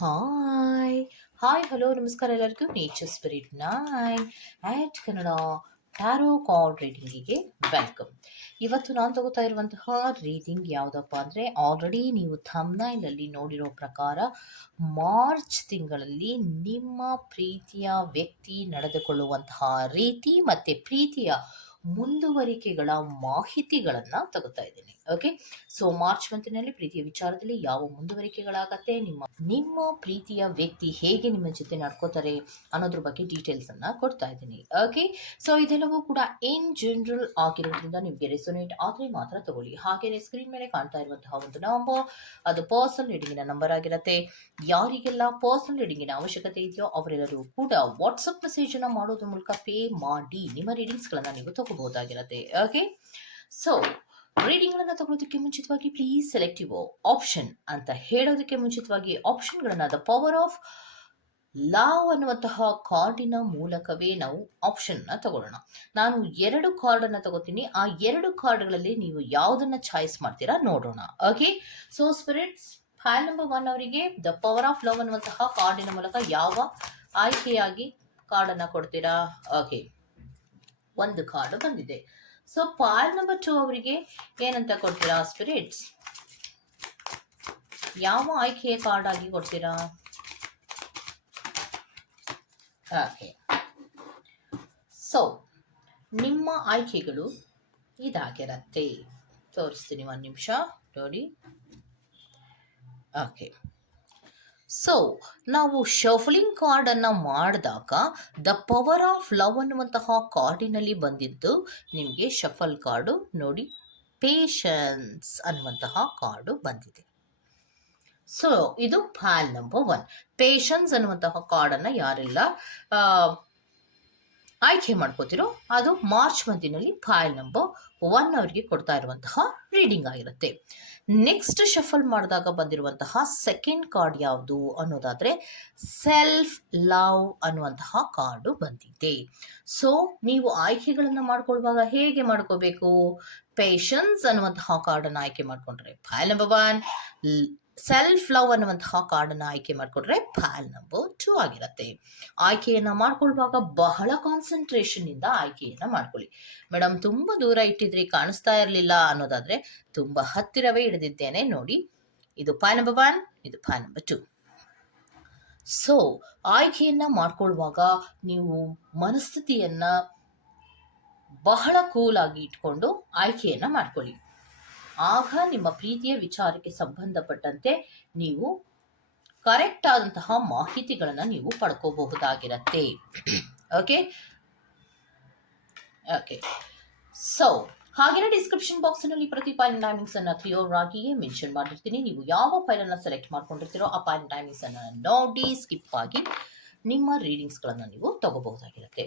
Hi hi hello ನಮಸ್ಕಾರ ಎಲ್ಲರಿಗೂ. Nature spirit nine at Kannada tarot card ರೀಡಿಂಗಿಗೆ welcome ಇವತ್ತು ನಾನು ತಗೋತಾ ಇರುವಂತಹ ರೀಡಿಂಗ್ ಯಾವುದಪ್ಪ ಅಂದರೆ ಆಲ್ರೆಡಿ ನೀವು ಥಮ್ನೈಲಲ್ಲಿ ನೋಡಿರೋ ಪ್ರಕಾರ ಮಾರ್ಚ್ ತಿಂಗಳಲ್ಲಿ ನಿಮ್ಮ ಪ್ರೀತಿಯ ವ್ಯಕ್ತಿ ನಡೆದುಕೊಳ್ಳುವಂತಹ ರೀತಿ ಮತ್ತು ಪ್ರೀತಿಯ ಮುಂದುವರಿಕೆಗಳ ಮಾಹಿತಿಗಳನ್ನು ತಗೋತಾ ಇದ್ದೀನಿ. ಓಕೆ ಸೊ ಮಾರ್ಚ್ ಮಂತಿನಲ್ಲಿ ಪ್ರೀತಿಯ ವಿಚಾರದಲ್ಲಿ ಯಾವ ಮುಂದುವರಿಕೆಗಳಾಗತ್ತೆ, ನಿಮ್ಮ ನಿಮ್ಮ ಪ್ರೀತಿಯ ವ್ಯಕ್ತಿ ಹೇಗೆ ನಿಮ್ಮ ಜೊತೆ ನಡ್ಕೋತಾರೆ ಅನ್ನೋದ್ರ ಬಗ್ಗೆ ಡೀಟೇಲ್ಸ್ ಅನ್ನ ಕೊಡ್ತಾ ಇದ್ದೀನಿ. ಓಕೆ ಸೊ ಇದೆಲ್ಲವೂ ಕೂಡ ಇನ್ ಜನರಲ್ ಆಗಿರೋದ್ರಿಂದ ನಿಮಗೆ ರೆಸೊನೇಟ್ ಆದರೆ ಮಾತ್ರ ತಗೊಳ್ಳಿ. ಹಾಗೆಯೇ ಸ್ಕ್ರೀನ್ ಮೇಲೆ ಕಾಣ್ತಾ ಇರುವಂತಹ ಒಂದು ನಂಬರ್ ಅದು ಪರ್ಸನಲ್ ರೀಡಿಂಗಿನ ನಂಬರ್ ಆಗಿರುತ್ತೆ. ಯಾರಿಗೆಲ್ಲ ಪರ್ಸನಲ್ ರೀಡಿಂಗಿನ ಅವಶ್ಯಕತೆ ಇದೆಯೋ ಅವರೆಲ್ಲರೂ ಕೂಡ ವಾಟ್ಸಪ್ ಮೆಸೇಜ್ ಅನ್ನ ಮಾಡೋದ್ರ ಮೂಲಕ ಪೇ ಮಾಡಿ ನಿಮ್ಮ ರೀಡಿಂಗ್ಸ್ಗಳನ್ನ ನೀವು ತಗೋಬಹುದಾಗಿರುತ್ತೆ. ಓಕೆ ಸೊ ರೀಡಿಂಗ್ಗಳನ್ನು ತಗೊಳ್ಳೋದಕ್ಕೆ ಮುಂಚಿತವಾಗಿ ಪ್ಲೀಸ್ ಸೆಲೆಕ್ಟಿವ್ ಆಪ್ಷನ್ ಅಂತ ಹೇಳೋದಕ್ಕೆ ಮುಂಚಿತವಾಗಿ ಆಪ್ಷನ್ಗಳನ್ನ ದ ಪವರ್ ಆಫ್ ಲಾವ್ ಅನ್ನುವಂತಹ ಕಾರ್ಡಿನ ಮೂಲಕವೇ ನಾವು ಆಪ್ಷನ್ನ ತಗೊಳ್ಳೋಣ. ನಾನು ಎರಡು ಕಾರ್ಡ್ ಅನ್ನ ತಗೋತೀನಿ. ಆ ಎರಡು ಕಾರ್ಡ್ಗಳಲ್ಲಿ ನೀವು ಯಾವುದನ್ನ ಚಾಯ್ಸ್ ಮಾಡ್ತೀರಾ ನೋಡೋಣ. Okay so spirits pile number one ಅವರಿಗೆ ದ ಪವರ್ ಆಫ್ ಲವ್ ಅನ್ನುವಂತಹ ಕಾರ್ಡಿನ ಮೂಲಕ ಯಾವ ಆಯ್ಕೆಯಾಗಿ ಕಾರ್ಡ್ ಅನ್ನ ಕೊಡ್ತೀರಾ? ಓಕೆ ಒಂದು ಕಾರ್ಡ್ ಬಂದಿದೆ. ಸೊ ಪಾರ್ಟ್ ನಂಬರ್ ಟು ಅವರಿಗೆ ಏನಂತ ಕೊಡ್ತೀರಾ ಸ್ಪಿರಿಟ್ಸ್ ಯಾವ ಆಯ್ಕೆಯ ಕಾರ್ಡ್ ಆಗಿ ಕೊಡ್ತೀರಾ? ಓಕೆ ಸೊ ನಿಮ್ಮ ಆಯ್ಕೆಗಳು ಇದಾಗಿರತ್ತೆ. ತೋರಿಸ್ತೀನಿ ಒಂದು ನಿಮಿಷ, ನೋಡಿ. ಓಕೆ ಸೊ ನಾವು ಶಫಲಿಂಗ್ ಕಾರ್ಡ್ ಅನ್ನ ಮಾಡಿದಾಗ ದ ಪವರ್ ಆಫ್ ಲವ್ ಅನ್ನುವಂತಹ ಕಾರ್ಡಿನಲ್ಲಿ ಬಂದಿದ್ದು ನಿಮಗೆ ಶಫಲ್ ಕಾರ್ಡು ನೋಡಿ ಪೇಷನ್ಸ್ ಅನ್ನುವಂತಹ ಕಾರ್ಡು ಬಂದಿದೆ. ಸೊ ಇದು ಫ್ಯಾಲ್ ನಂಬರ್ ಒನ್ ಪೇಷನ್ಸ್ ಅನ್ನುವಂತಹ ಕಾರ್ಡನ್ನು ಯಾರೆಲ್ಲ? ಆಯ್ಕೆ ಮಾಡ್ಕೋತಿರೋ, ಅದು ಮಾರ್ಚ್ ಮಂತಿನಲ್ಲಿ ಫೈಲ್ ನಂಬರ್ ಒನ್ ಅವರಿಗೆ ಕೊಡ್ತಾ ಇರುವಂತಹ ರೀಡಿಂಗ್ ಆಗಿರುತ್ತೆ. ನೆಕ್ಸ್ಟ್ ಶಫಲ್ ಮಾಡಿದಾಗ ಬಂದಿರುವಂತಹ ಸೆಕೆಂಡ್ ಕಾರ್ಡ್ ಯಾವುದು ಅನ್ನೋದಾದ್ರೆ ಸೆಲ್ಫ್ ಲವ್ ಅನ್ನುವಂತಹ ಕಾರ್ಡು ಬಂದಿದೆ. ಸೊ ನೀವು ಆಯ್ಕೆಗಳನ್ನು ಮಾಡ್ಕೊಳ್ವಾಗ ಹೇಗೆ ಮಾಡ್ಕೋಬೇಕು? ಪೇಷನ್ಸ್ ಅನ್ನುವಂತಹ ಕಾರ್ಡನ್ನು ಆಯ್ಕೆ ಮಾಡ್ಕೊಂಡ್ರೆ. Pile number one self love ಅನ್ನುವಂತಹ ಕಾರ್ಡನ್ನು ಆಯ್ಕೆ ಮಾಡಿಕೊಂಡ್ರೆ ಫೈಲ್ ನಂಬರ್ ಟೂ ಆಗಿರುತ್ತೆ. ಆಯ್ಕೆಯನ್ನ ಮಾಡ್ಕೊಳ್ಳುವಾಗ ಬಹಳ ಕಾನ್ಸಂಟ್ರೇಷನ್ ಇಂದ ಆಯ್ಕೆಯನ್ನ ಮಾಡ್ಕೊಳ್ಳಿ. ಮೇಡಮ್ ತುಂಬಾ ದೂರ ಇಟ್ಟಿದ್ರಿ, ಕಾಣಿಸ್ತಾ ಇರಲಿಲ್ಲ ಅನ್ನೋದಾದ್ರೆ ತುಂಬಾ ಹತ್ತಿರವೇ ಹಿಡಿದಿದ್ದೇನೆ, ನೋಡಿ. ಇದು ಫೈಲ್ ನಂಬರ್ ಒನ್ ಇದು ಫೈಲ್ ನಂಬರ್ ಟೂ ಸೊ ಆಯ್ಕೆಯನ್ನ ಮಾಡ್ಕೊಳ್ಳುವಾಗ ನೀವು ಮನಸ್ಥಿತಿಯನ್ನ ಬಹಳ ಕೂಲ್ ಆಗಿ ಇಟ್ಕೊಂಡು ಆಯ್ಕೆಯನ್ನ ಮಾಡ್ಕೊಳ್ಳಿ. ಆಗ ನಿಮ್ಮ ಪ್ರೀತಿಯ ವಿಚಾರಕ್ಕೆ ಸಂಬಂಧಪಟ್ಟಂತೆ ನೀವು ಕರೆಕ್ಟ್ ಆದಂತಹ ಮಾಹಿತಿಗಳನ್ನು ನೀವು ಪಡ್ಕೋಬಹುದಾಗಿರತ್ತೆ. ಓಕೆ ಓಕೆ ಸೊ ಹಾಗೆಯೇ ಡಿಸ್ಕ್ರಿಪ್ಷನ್ ಬಾಕ್ಸ್ನಲ್ಲಿ ಪ್ರತಿ ಫೈಲ್ ಟೈಮಿಂಗ್ಸ್ ಅನ್ನ ಕ್ಲಿಯರ್ ಆಗಿಯೇ ಮೆನ್ಷನ್ ಮಾಡಿರ್ತೀನಿ. ನೀವು ಯಾವ ಫೈಲ್ ಅನ್ನ ಸೆಲೆಕ್ಟ್ ಮಾಡ್ಕೊಂಡಿರ್ತೀರೋ ಆ ಫೈಲ್ ಟೈಮಿಂಗ್ಸ್ ಅನ್ನು ನೋಡಿ ಸ್ಕಿಪ್ ಆಗಿ ನಿಮ್ಮ ರೀಡಿಂಗ್ಸ್ಗಳನ್ನು ನೀವು ತಗೋಬಹುದಾಗಿರುತ್ತೆ.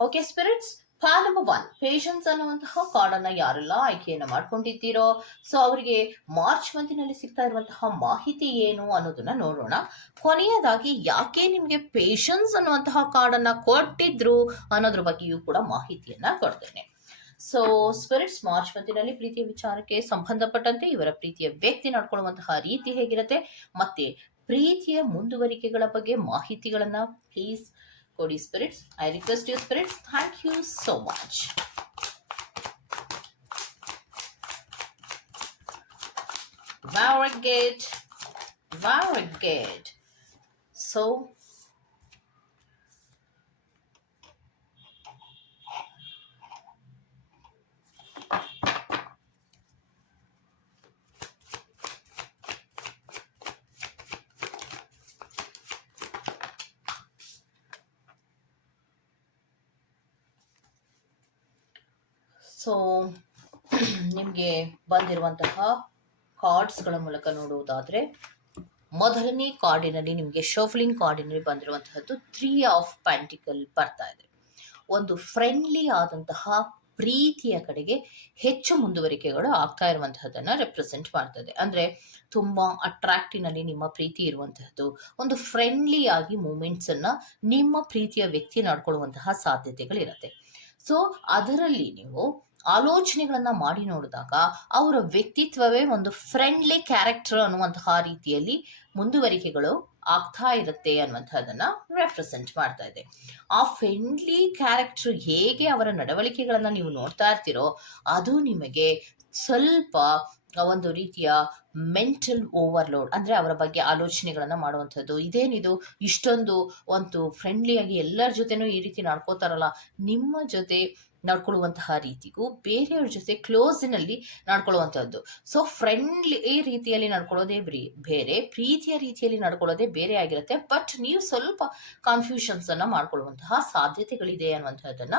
Okay spirits pile number one patience ಅನ್ನುವಂತಹ ಕಾರ್ಡ್ ಅನ್ನ ಯಾರೆಲ್ಲ ಆಯ್ಕೆಯನ್ನು ಮಾಡ್ಕೊಂಡಿದ್ದೀರೋ? ಸೊ ಅವರಿಗೆ ಮಾರ್ಚ್ ಮಂತಿನಲ್ಲಿ ಸಿಗ್ತಾ ಇರುವಂತಹ ಮಾಹಿತಿ ಏನು ಅನ್ನೋದನ್ನ ನೋಡೋಣ. ಕೊನೆಯದಾಗಿ, ಯಾಕೆ ನಿಮಗೆ ಪೇಷನ್ಸ್ ಅನ್ನುವಂತಹ ಕಾರ್ಡ್ ಅನ್ನ ಕೊಟ್ಟಿದ್ರು ಅನ್ನೋದ್ರ ಬಗ್ಗೆಯೂ ಕೂಡ ಮಾಹಿತಿಯನ್ನ ಕೊಡ್ತೇನೆ. ಸೊ ಸ್ಪಿರಿಟ್ಸ್ ಮಾರ್ಚ್ ಮಂತಿನಲ್ಲಿ ಪ್ರೀತಿಯ ವಿಚಾರಕ್ಕೆ ಸಂಬಂಧಪಟ್ಟಂತೆ ಇವರ ಪ್ರೀತಿಯ ವ್ಯಕ್ತಿ ನಡ್ಕೊಳ್ಳುವಂತಹ ರೀತಿ ಹೇಗಿರುತ್ತೆ? ಮತ್ತೆ ಪ್ರೀತಿಯ ಮುಂದುವರಿಕೆಗಳ ಬಗ್ಗೆ ಮಾಹಿತಿಗಳನ್ನ please Cody Spirits. I request you, Spirits. Thank you so much. Varigate, varigate. So so ನಿಮಗೆ ಬಂದಿರುವಂತಹ ಕಾರ್ಡ್ಸ್ಗಳ ಮೂಲಕ ನೋಡುವುದಾದರೆ, ಮೊದಲನೇ ಕಾರ್ಡಿನಲ್ಲಿ ನಿಮಗೆ ಶೋಫ್ಲಿಂಗ್ ಕಾರ್ಡಿನಲ್ಲಿ ಬಂದಿರುವಂತಹದ್ದು ತ್ರೀ ಆಫ್ ಪ್ಯಾಂಟಿಕಲ್ ಬರ್ತಾ ಇದೆ. ಒಂದು ಫ್ರೆಂಡ್ಲಿ ಆದಂತಹ ಪ್ರೀತಿಯ ಕಡೆಗೆ ಹೆಚ್ಚು ಮುಂದುವರಿಕೆಗಳು ಆಗ್ತಾ ಇರುವಂತಹದನ್ನ ರೆಪ್ರೆಸೆಂಟ್ ಮಾಡ್ತದೆ. ಅಂದ್ರೆ ತುಂಬಾ ಅಟ್ರಾಕ್ಟಿನಲ್ಲಿ ನಿಮ್ಮ ಪ್ರೀತಿ ಇರುವಂತಹದ್ದು, ಒಂದು ಫ್ರೆಂಡ್ಲಿ ಆಗಿ ಮೂಮೆಂಟ್ಸ್ ಅನ್ನ ನಿಮ್ಮ ಪ್ರೀತಿಯ ವ್ಯಕ್ತಿ ನಡ್ಕೊಳ್ಳುವಂತಹ ಸಾಧ್ಯತೆಗಳಿರುತ್ತೆ. ಸೊ ಅದರಲ್ಲಿ ನೀವು ಆಲೋಚನೆಗಳನ್ನ ಮಾಡಿ ನೋಡಿದಾಗ ಅವರ ವ್ಯಕ್ತಿತ್ವವೇ ಒಂದು ಫ್ರೆಂಡ್ಲಿ ಕ್ಯಾರೆಕ್ಟರ್ ಅನ್ನುವಂತಹ ರೀತಿಯಲ್ಲಿ ಮುಂದುವರಿಕೆಗಳು ಆಗ್ತಾ ಇರುತ್ತೆ ಅನ್ನುವಂಥದ್ದನ್ನ ರೆಪ್ರೆಸೆಂಟ್ ಮಾಡ್ತಾ ಇದೆ. ಆ ಫ್ರೆಂಡ್ಲಿ ಕ್ಯಾರೆಕ್ಟರ್ ಹೇಗೆ ಅವರ ನಡವಳಿಕೆಗಳನ್ನ ನೀವು ನೋಡ್ತಾ ಇರ್ತೀರೋ ಅದು ನಿಮಗೆ ಸ್ವಲ್ಪ ಒಂದು ರೀತಿಯ ಮೆಂಟಲ್ ಓವರ್ಲೋಡ್ ಅಂದರೆ ಅವರ ಬಗ್ಗೆ ಆಲೋಚನೆಗಳನ್ನು ಮಾಡುವಂಥದ್ದು. ಇದೇನಿದು ಇಷ್ಟೊಂದು ಒಂದು ಫ್ರೆಂಡ್ಲಿಯಾಗಿ ಎಲ್ಲರ ಜೊತೆನೂ ಈ ರೀತಿ ನಡ್ಕೋತಾರಲ್ಲ. ನಿಮ್ಮ ಜೊತೆ ನಡ್ಕೊಳ್ಳುವಂತಹ ರೀತಿಗೂ ಬೇರೆಯವ್ರ ಜೊತೆ ಕ್ಲೋಸಿನಲ್ಲಿ ನಡ್ಕೊಳ್ಳುವಂಥದ್ದು. ಸೊ ಫ್ರೆಂಡ್ಲಿ ಈ ರೀತಿಯಲ್ಲಿ ನಡ್ಕೊಳ್ಳೋದೇ ಬ್ರಿ ಪ್ರೀತಿಯ ರೀತಿಯಲ್ಲಿ ನಡ್ಕೊಳ್ಳೋದೇ ಬೇರೆ ಆಗಿರುತ್ತೆ. ಬಟ್ ನೀವು ಸ್ವಲ್ಪ ಕಾನ್ಫ್ಯೂಷನ್ಸನ್ನು ಮಾಡ್ಕೊಳ್ಳುವಂತಹ ಸಾಧ್ಯತೆಗಳಿದೆ ಅನ್ನುವಂಥದ್ದನ್ನ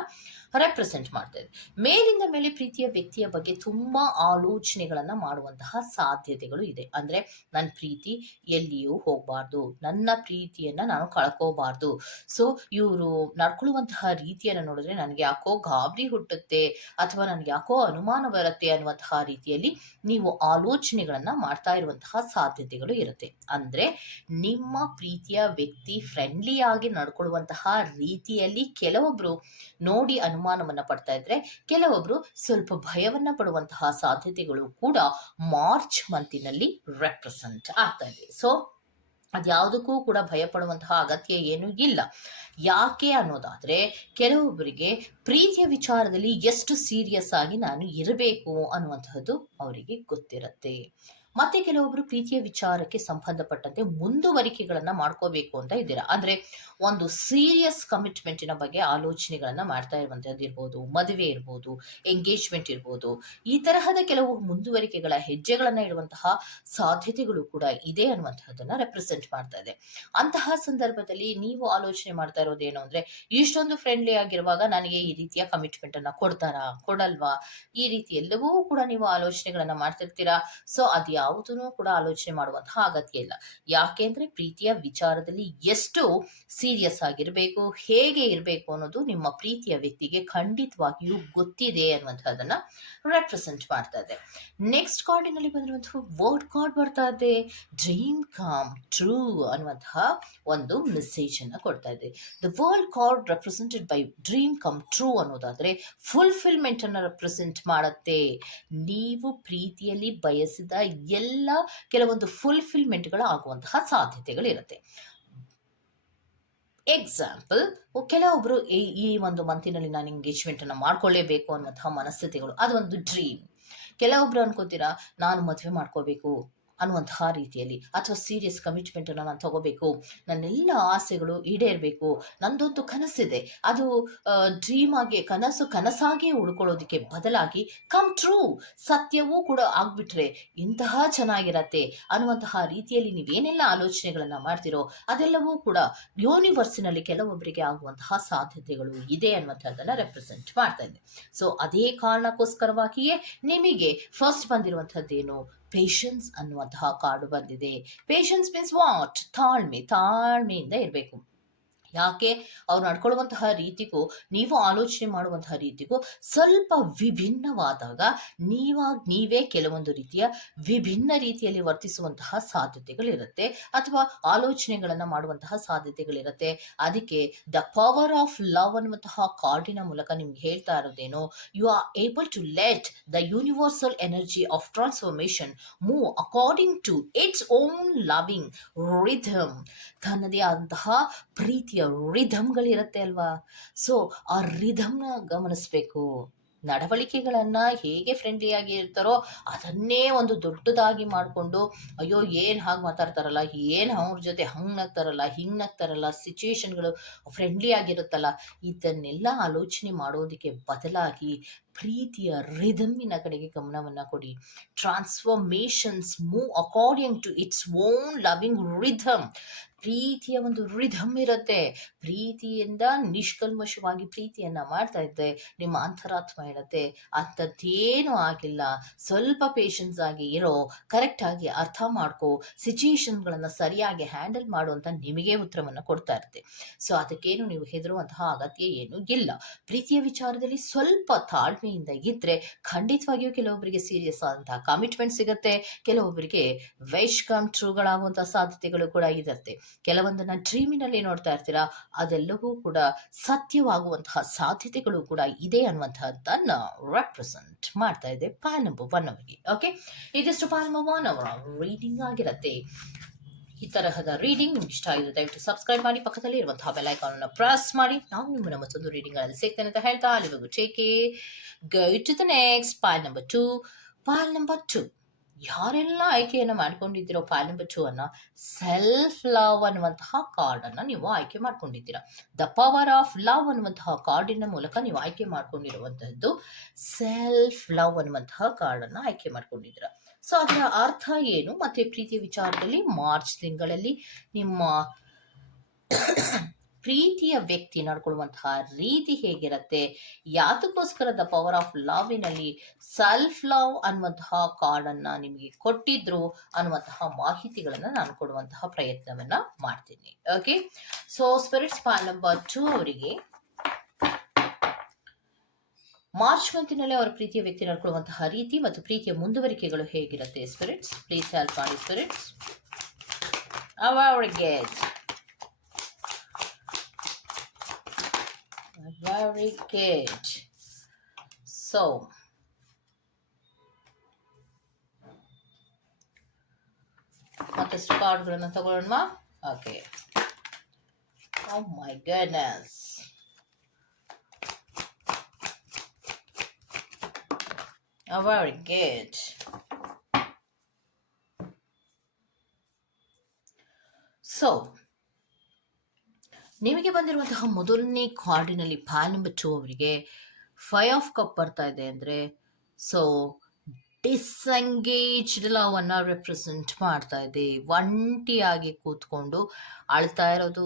ರೆಪ್ರೆಸೆಂಟ್ ಮಾಡ್ತಾ ಇದೆ ಮೇಲಿಂದ ಮೇಲೆ ಪ್ರೀತಿಯ ವ್ಯಕ್ತಿಯ ಬಗ್ಗೆ ತುಂಬಾ ಆಲೋಚನೆಗಳನ್ನ ಮಾಡುವಂತಹ ಸಾಧ್ಯತೆಗಳು ಇದೆ. ಅಂದ್ರೆ ನನ್ನ ಪ್ರೀತಿ ಎಲ್ಲಿಯೂ ಹೋಗಬಾರ್ದು. ನನ್ನ ಪ್ರೀತಿಯನ್ನ ನಾನು ಕಳ್ಕೋಬಾರ್ದು. ಸೊ ಇವರು ನಡ್ಕೊಳ್ಳುವಂತಹ ರೀತಿಯನ್ನು ನೋಡಿದ್ರೆ ನನಗೆ ಯಾಕೋ ಗಾಬರಿ ಹುಟ್ಟುತ್ತೆ ಅಥವಾ ನನಗೆ ಯಾಕೋ ಅನುಮಾನ ಬರುತ್ತೆ ಅನ್ನುವಂತಹ ರೀತಿಯಲ್ಲಿ ನೀವು ಆಲೋಚನೆಗಳನ್ನ ಮಾಡ್ತಾ ಇರುವಂತಹ ಸಾಧ್ಯತೆಗಳು ಇರುತ್ತೆ. ಅಂದ್ರೆ ನಿಮ್ಮ ಪ್ರೀತಿಯ ವ್ಯಕ್ತಿ ಫ್ರೆಂಡ್ಲಿ ಆಗಿ ನಡ್ಕೊಳ್ಳುವಂತಹ ರೀತಿಯಲ್ಲಿ ಕೆಲವೊಬ್ರು ನೋಡಿ ಅನುಮಾನವನ್ನ ಪಡ್ತಾ ಇದ್ರೆ ಕೆಲವೊಬ್ರು ಸ್ವಲ್ಪ ಭಯವನ್ನ ಪಡುವಂತಹ ಸಾಧ್ಯತೆಗಳು ಕೂಡ ಮಾರ್ಚ್ ಮಂತಿನಲ್ಲಿ ರೆಪ್ರೆಸೆಂಟ್ ಆಗ್ತಾ ಇದೆ. ಸೊ ಅದ್ಯಾವುದಕ್ಕೂ ಕೂಡ ಭಯ ಪಡುವಂತಹ ಅಗತ್ಯ ಏನೂ ಇಲ್ಲ. ಯಾಕೆ ಅನ್ನೋದಾದ್ರೆ ಕೆಲವೊಬ್ಬರಿಗೆ ಪ್ರೀತಿಯ ವಿಚಾರದಲ್ಲಿ ಎಷ್ಟು ಸೀರಿಯಸ್ ಆಗಿ ನಾನು ಇರಬೇಕು ಅನ್ನುವಂತಹದ್ದು ಅವರಿಗೆ ಗೊತ್ತಿರುತ್ತೆ. ಮತ್ತೆ ಕೆಲವೊಬ್ರು ಪ್ರೀತಿಯ ವಿಚಾರಕ್ಕೆ ಸಂಬಂಧಪಟ್ಟಂತೆ ಮುಂದುವರಿಕೆಗಳನ್ನ ಮಾಡ್ಕೋಬೇಕು ಅಂತ ಇದ್ದೀರಾ? ಅಂದ್ರೆ ಒಂದು ಸೀರಿಯಸ್ ಕಮಿಟ್ಮೆಂಟಿನ ಬಗ್ಗೆ ಆಲೋಚನೆಗಳನ್ನ ಮಾಡ್ತಾ ಇರುವಂತದ್ದು ಇರ್ಬೋದು, ಮದುವೆ ಇರ್ಬೋದು ಎಂಗೇಜ್ಮೆಂಟ್ ಇರ್ಬೋದು, ಈ ತರಹದ ಕೆಲವು ಮುಂದುವರಿಕೆಗಳ ಹೆಜ್ಜೆಗಳನ್ನ ಇಡುವಂತಹ ಸಾಧ್ಯತೆಗಳು ಕೂಡ ಇದೆ ಅನ್ನುವಂತಹದನ್ನ ರೆಪ್ರೆಸೆಂಟ್ ಮಾಡ್ತಾ ಇದೆ. ಅಂತಹ ಸಂದರ್ಭದಲ್ಲಿ ನೀವು ಆಲೋಚನೆ ಮಾಡ್ತಾ ಇರೋದೇನು ಅಂದ್ರೆ, ಇಷ್ಟೊಂದು ಫ್ರೆಂಡ್ಲಿ ಆಗಿರುವಾಗ ನನಗೆ ಈ ರೀತಿಯ ಕಮಿಟ್ಮೆಂಟ್ ಅನ್ನ ಕೊಡ್ತಾರಾ? ಕೊಡಲ್ವಾ? ಈ ರೀತಿ ಎಲ್ಲವೂ ಕೂಡ ನೀವು ಆಲೋಚನೆಗಳನ್ನ ಮಾಡ್ತಿರ್ತೀರಾ? ಸೊ ಅದು ಯಾವುದನ್ನು ಕೂಡ ಆಲೋಚನೆ ಮಾಡುವಂತಹ ಅಗತ್ಯ ಇಲ್ಲ. ಯಾಕೆಂದ್ರೆ ಪ್ರೀತಿಯ ವಿಚಾರದಲ್ಲಿ ಎಷ್ಟು ಸೀರಿಯಸ್ ಆಗಿರಬೇಕು, ಹೇಗೆ ಇರಬೇಕು ಅನ್ನೋದು ನಿಮ್ಮ ಪ್ರೀತಿಯ ವ್ಯಕ್ತಿಗೆ ಖಂಡಿತವಾಗಿಯೂ ಗೊತ್ತಿದೆ ಅನ್ನುವಂಥದ್ದನ್ನ ರೆಪ್ರೆಸೆಂಟ್ ಮಾಡ್ತಾ ಇದೆ. ನೆಕ್ಸ್ಟ್ ಕಾರ್ಡಿನಲ್ಲಿ ಬಂದಿರುವಂತಹ ವರ್ಡ್ ಕಾರ್ಡ್ ಬರ್ತಾ ಇದೆ. ಡ್ರೀಮ್ ಕಮ್ ಟ್ರೂ ಅನ್ನುವಂತಹ ಒಂದು ಮೆಸೇಜ್ ಅನ್ನ ಕೊಡ್ತಾ ಇದೆ. The world card represented by dream come true ಅನ್ನೋದಾದ್ರೆ ಫುಲ್ಫಿಲ್ಮೆಂಟ್ ಅನ್ನ ರೆಪ್ರೆಸೆಂಟ್ ಮಾಡುತ್ತೆ. ನೀವು ಪ್ರೀತಿಯಲ್ಲಿ ಬಯಸಿದ ಎಲ್ಲ ಕೆಲವೊಂದು ಫುಲ್ಫಿಲ್ಮೆಂಟ್ಗಳು ಆಗುವಂತಹ ಸಾಧ್ಯತೆಗಳಿರುತ್ತೆ. ಎಕ್ಸಾಂಪಲ್ ಕೆಲವೊಬ್ರು ಈ ಒಂದು ಮಂತಿನಲ್ಲಿ ನಾನು ಎಂಗೇಜ್ಮೆಂಟನ್ನು ಮಾಡ್ಕೊಳ್ಳೇಬೇಕು ಅನ್ನೋಂತಹ ಮನಸ್ಥಿತಿಗಳು. ಅದೊಂದು ಡ್ರೀಮ್ ಕೆಲವೊಬ್ರು ಅನ್ಕೋತೀರಾ, ನಾನು ಮದುವೆ ಮಾಡ್ಕೋಬೇಕು. ಅನ್ನುವಂತಹ ರೀತಿಯಲ್ಲಿ ಅಥವಾ ಸೀರಿಯಸ್ ಕಮಿಟ್ಮೆಂಟ್ ನಾನು ತಗೋಬೇಕು. ನನ್ನೆಲ್ಲ ಆಸೆಗಳು ಈಡೇರಬೇಕು. ನಂದೊಂದು ಕನಸಿದೆ. ಅದು ಡ್ರೀಮ್ ಆಗಿ, ಕನಸು ಕನಸಾಗಿ ಉಳ್ಕೊಳ್ಳೋದಕ್ಕೆ ಬದಲಾಗಿ ಕಮ್ ಟ್ರೂ ಸತ್ಯವೂ ಕೂಡ ಆಗ್ಬಿಟ್ರೆ ಇಂತಹ ಚೆನ್ನಾಗಿರತ್ತೆ ಅನ್ನುವಂತಹ ರೀತಿಯಲ್ಲಿ ನೀವೇನೆಲ್ಲ ಆಲೋಚನೆಗಳನ್ನ ಮಾಡ್ತಿರೋ ಅದೆಲ್ಲವೂ ಕೂಡ ಯೂನಿವರ್ಸಿನಲ್ಲಿ ಕೆಲವೊಬ್ಬರಿಗೆ ಆಗುವಂತಹ ಸಾಧ್ಯತೆಗಳು ಇದೆ ಅನ್ನುವಂಥದ್ದನ್ನ ರೆಪ್ರೆಸೆಂಟ್ ಮಾಡ್ತಾ ಇದೆ ಸೊ ಅದೇ ಕಾರಣಕ್ಕೋಸ್ಕರವಾಗಿಯೇ ನಿಮಗೆ ಫಸ್ಟ್ ಬಂದಿರುವಂಥದ್ದೇನು? ಪೇಷನ್ಸ್ ಅನ್ನುವಂತಹ ಕಾರ್ಡು ಬಂದಿದೆ. ಪೇಷನ್ಸ್ ಮೀನ್ಸ್ ವಾಟ್ ತಾಳ್ಮೆ ತಾಳ್ಮೆಯಿಂದ ಇರಬೇಕು. ಯಾಕೆ? ಅವ್ರು ನಡ್ಕೊಳ್ಳುವಂತಹ ರೀತಿಗೂ, ನೀವು ಆಲೋಚನೆ ಮಾಡುವಂತಹ ರೀತಿಗೂ ಸ್ವಲ್ಪ ವಿಭಿನ್ನವಾದಾಗ ನೀವಾಗ, ನೀವೇ ಕೆಲವೊಂದು ರೀತಿಯ ವಿಭಿನ್ನ ರೀತಿಯಲ್ಲಿ ವರ್ತಿಸುವಂತಹ ಸಾಧ್ಯತೆಗಳಿರುತ್ತೆ ಅಥವಾ ಆಲೋಚನೆಗಳನ್ನು ಮಾಡುವಂತಹ ಸಾಧ್ಯತೆಗಳಿರುತ್ತೆ. ಅದಕ್ಕೆ ದ ಪವರ್ ಆಫ್ ಲವ್ ಅನ್ನುವಂತಹ ಕಾರ್ಡಿನ ಮೂಲಕ ನಿಮ್ಗೆ ಹೇಳ್ತಾ ಇರೋದೇನು you are able to let the universal energy of transformation move according to its own loving rhythm ತನ್ನದೇ ಆದಂತಹ ಪ್ರೀತಿಯ ರಿಧಮ್ಗಳಿರುತ್ತೆ ಅಲ್ವಾ? ಸೊ ಆ ರಿಧಮ್ನ ಗಮನಿಸ್ಬೇಕು. ನಡವಳಿಕೆಗಳನ್ನ ಹೇಗೆ ಫ್ರೆಂಡ್ಲಿಯಾಗಿ ಇರ್ತಾರೋ ಅದನ್ನೇ ಒಂದು ದೊಡ್ಡದಾಗಿ ಮಾಡಿಕೊಂಡು, ಅಯ್ಯೋ, ಏನು ಹಾಗೆ ಮಾತಾಡ್ತಾರಲ್ಲ, ಏನು ಅವ್ರ ಜೊತೆ ಹಂಗೆ ನಗ್ತಾರಲ್ಲ ಹಿಂಗೆ ನಗ್ತಾರಲ್ಲ ಸಿಚುವೇಶನ್ಗಳು ಫ್ರೆಂಡ್ಲಿ ಆಗಿರುತ್ತಲ್ಲ, ಇದನ್ನೆಲ್ಲ ಆಲೋಚನೆ ಮಾಡೋದಕ್ಕೆ ಬದಲಾಗಿ ಪ್ರೀತಿಯ ರಿಧಮ್ಮಿನ ಕಡೆಗೆ ಗಮನವನ್ನು ಕೊಡಿ. Transformations move according to its own loving rhythm ಪ್ರೀತಿಯ ಒಂದು ರಿಧಮ್ ಇರುತ್ತೆ. ಪ್ರೀತಿಯಿಂದ ನಿಷ್ಕಲ್ಮಶವಾಗಿ ಪ್ರೀತಿಯನ್ನ ಮಾಡ್ತಾ ಇದ್ದೆ ನಿಮ್ಮ ಅಂತರಾತ್ಮ ಇರುತ್ತೆ ಅಂಥದ್ದೇನು ಆಗಿಲ್ಲ. ಸ್ವಲ್ಪ ಪೇಷನ್ಸ್ ಆಗಿ ಇರೋ ಕರೆಕ್ಟ್ ಆಗಿ ಅರ್ಥ ಮಾಡ್ಕೋ ಸಿಚುಯೇಷನ್ಗಳನ್ನ ಸರಿಯಾಗಿ ಹ್ಯಾಂಡಲ್ ಮಾಡುವಂತ ನಿಮಗೆ ಉತ್ತರವನ್ನು ಕೊಡ್ತಾ ಇರುತ್ತೆ. ಸೊ ಅದಕ್ಕೇನು ನೀವು ಹೆದರುವಂತಹ ಅಗತ್ಯ ಏನು ಇಲ್ಲ. ಪ್ರೀತಿಯ ವಿಚಾರದಲ್ಲಿ ಸ್ವಲ್ಪ ತಾಳ್ಮೆಯಿಂದ ಇದ್ರೆ ಖಂಡಿತವಾಗಿಯೂ ಕೆಲವೊಬ್ಬರಿಗೆ ಸೀರಿಯಸ್ ಆದಂತಹ ಕಮಿಟ್ಮೆಂಟ್ ಸಿಗುತ್ತೆ. ಕೆಲವೊಬ್ಬರಿಗೆ ವೆಶ್ ಕಮ್ ಟ್ರೂಗಳಾಗುವಂತಹ ಸಾಧ್ಯತೆಗಳು ಕೂಡ ಇರುತ್ತೆ. ಕೆಲವೊಂದನ್ನ ಡ್ರೀಮಿನಲ್ಲಿ ನೋಡ್ತಾ ಇರ್ತೀರಾ, ಅದೆಲ್ಲವೂ ಕೂಡ ಸತ್ಯವಾಗುವಂತಹ ಸಾಧ್ಯತೆಗಳು ಕೂಡ ಇದೆ ಅನ್ನುವಂತಹದ್ದನ್ನ ರೆಪ್ರೆಸೆಂಟ್ ಮಾಡ್ತಾ ಇದೆ ಪಾಲ್ ನಂಬರ್ ಒನ್ ಅವರಿಗೆ ಓಕೆ ಇದಿಷ್ಟು ಪಾನ್ ನಂಬರ್ ಒನ್ ಅವರ ರೀಡಿಂಗ್ ಆಗಿರುತ್ತೆ. ಈ ತರಹದ ರೀಡಿಂಗ್ ನಿಮ್ಗೆ ಇಷ್ಟ ಆಗಿದೆ, ದಯವಿಟ್ಟು ಸಬ್ಸ್ಕ್ರೈಬ್ ಮಾಡಿ, ಪಕ್ಕದಲ್ಲಿ ಇರುವಂತಹ ಬೆಲ್ ಐಕಾನ್ ಅನ್ನು ಪ್ರೆಸ್ ಮಾಡಿ. ನಾವು ನಿಮ್ಮನ್ನು ಮತ್ತೊಂದು ರೀಡಿಂಗ್ ಅಲ್ಲಿ ಸಿಗ್ತೇನೆ ಅಂತ ಹೇಳ್ತಾ ಅಲ್ಲಿವರೆಗೂ take go to the next pile number two pile number two ಯಾರೆಲ್ಲ ಆಯ್ಕೆಯನ್ನು ಮಾಡ್ಕೊಂಡಿದ್ದೀರೋ ಪಾಲ್ ನಂಬರ್ ಟೂ ಅನ್ನ ಸೆಲ್ಫ್ ಲವ್ ಅನ್ನುವಂತಹ ಕಾರ್ಡನ್ನು ನೀವು ಆಯ್ಕೆ ಮಾಡ್ಕೊಂಡಿದ್ದೀರಾ. ದ ಪವರ್ ಆಫ್ ಲವ್ ಅನ್ನುವಂತಹ ಕಾರ್ಡಿನ ಮೂಲಕ ನೀವು ಆಯ್ಕೆ ಮಾಡ್ಕೊಂಡಿರುವಂತಹದ್ದು ಸೆಲ್ಫ್ ಲವ್ ಅನ್ನುವಂತಹ ಕಾರ್ಡನ್ನು ಆಯ್ಕೆ ಮಾಡ್ಕೊಂಡಿದ್ದೀರಾ. ಸೊ ಅದರ ಅರ್ಥ ಏನು? ಮತ್ತೆ ಪ್ರೀತಿಯ ವಿಚಾರದಲ್ಲಿ ಮಾರ್ಚ್ ತಿಂಗಳಲ್ಲಿ ನಿಮ್ಮ ಪ್ರೀತಿಯ ವ್ಯಕ್ತಿ ನಡ್ಕೊಳ್ಳುವಂತಹ ರೀತಿ ಹೇಗಿರುತ್ತೆ? ಯಾತಕ್ಕೋಸ್ಕರ ದ ಪವರ್ ಆಫ್ ಲವ್ನಲ್ಲಿ ಸೆಲ್ಫ್ ಲವ್ ಅನ್ನುವಂತಹ ಕಾರ್ಡ್ ಅನ್ನ ನಿಮಗೆ ಕೊಟ್ಟಿದ್ರು ಅನ್ನುವಂತಹ ಮಾಹಿತಿಗಳನ್ನ ನಾನು ಕೊಡುವಂತಹ ಪ್ರಯತ್ನವನ್ನ ಮಾಡ್ತೀನಿ. Okay so spirits pile number two ಅವರಿಗೆ ಮಾರ್ಚ್ ಮಂತಿನಲ್ಲಿ ಅವರ ಪ್ರೀತಿಯ ವ್ಯಕ್ತಿ ನಡ್ಕೊಳ್ಳುವಂತಹ ರೀತಿ ಮತ್ತು ಪ್ರೀತಿಯ ಮುಂದುವರಿಕೆಗಳು ಹೇಗಿರುತ್ತೆ? ಸ್ಪಿರಿಟ್ಸ್ ಪ್ಲೀಸ್ ಹೆಲ್ಪ್ ಮಾಡಿ ಸ್ಪಿರಿಟ್ಸ್ ಅವರಿಗೆ Very good. So, ಮತ್ತಷ್ಟು ಕಾರ್ಡ್ಗಳನ್ನು ತಗೊಳ್ಳೋಣ okay oh my goodness very good so ನಿಮಗೆ ಬಂದಿರುವಂತಹ ಮೊದಲನೇ ಕಾರ್ಡಿನಲ್ಲಿ ಪಾಲ್ ನಂಬರ್ ಟೂ ಅವರಿಗೆ ಫೈವ್ ಆಫ್ ಕಪ್ ಬರ್ತಾ ಇದೆ ಅಂದರೆ ಸೊ ಡಿಸ್ಎಂಗೇಜ್ಡ್ ಲವ್ ಅನ್ನ ರೆಪ್ರೆಸೆಂಟ್ ಮಾಡ್ತಾ ಇದೆ. ಒಂಟಿಯಾಗಿ ಕೂತ್ಕೊಂಡು ಅಳ್ತಾ ಇರೋದು,